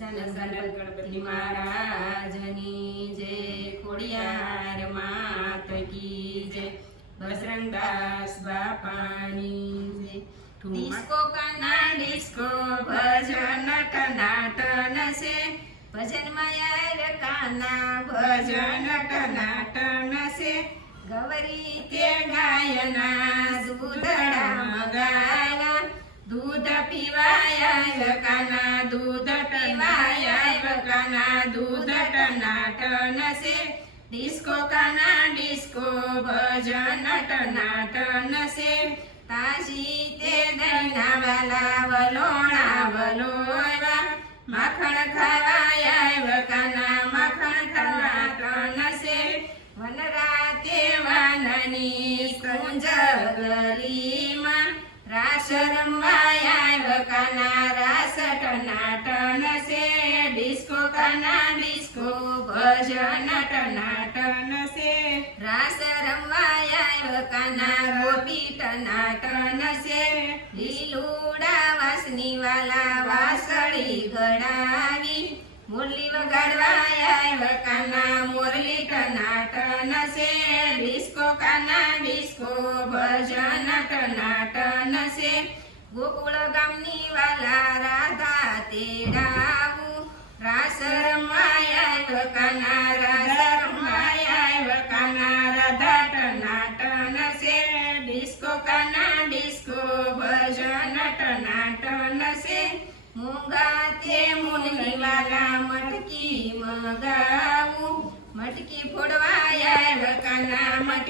ગજાનંદ ગણપતિ મહારાજની જય, ખોડિયાર માત કી જય, બજરંગદાસ બાપાની જય। ડિસ્કો કાના ડિસ્કો ભજન ટનાટન છે, ભજનમાં યાર કાના ભજન ટનાટન છે। ગવરી તે ગાયના દૂધડા મગાયા, દૂધ પીવાય કાના દૂધ પીવાય કાના દૂધ ટનાટન છે। ડિસ્કો કાના ડિસ્કો ભજન ટનાટન છે। તાજી તે દહીંના વાલા વલોણા વલોવા, માખણ ખાવાય કાના માખણ ટનાટન છે। વનરાતે વાનની કુંજ ગલીમાં, રાસ રમવાય કાના રાસ ટનાટન છે। ડિસ્કો કાના ડિસ્કો ભજન ટનાટન છે। રાસ રમવાય કાના ગોપી ટનાટન છે। લીલુડા વાસની વાલા વાસળી ગડાવી, મુરલી વગાડવાય કાના મુરલી ટનાટન છે। ડિસ્કો કાના ડિસ્કો ભજન ટનાટન છે। ગોકુળ ગામની વાલા રાધા તેડાવું, રાસ રમવાય કાના રાસ રમવાય કાના રાધા ટનાટન છે। ડિસ્કો કાના ડિસ્કો ભજન ટનાટન છે। મૂંગા તે મુનની વાલા મટકી મગાવું, મટકી ફોડવાય કાના મટકી